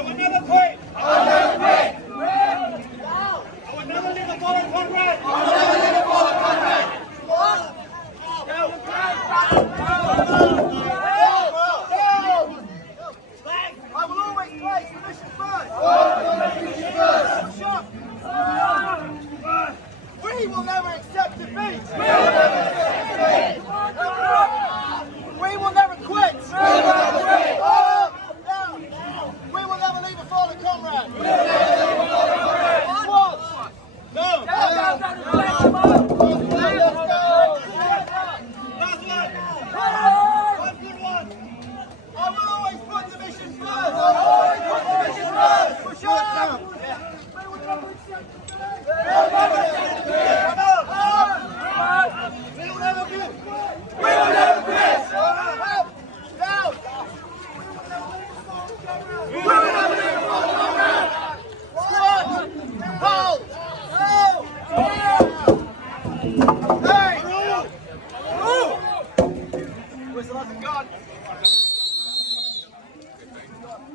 I will never quit. I will never quit. I will never leave a fallen comrade. I will never leave a fallen comrade. I will always place the mission first. We will never accept defeat. We will never quit. We will never leave a fallen comrade. Go. Last one. One good one. I will always put the mission first. Push up. We will never accept defeat. We will never quit. We will never quit. Down. We will never leave a fallen comrade. Squat. Hold. Hey. Whistle has a gun.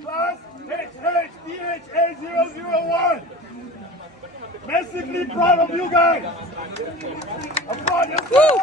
Class HHDHA001. Massively proud of you guys. Applaud yourself.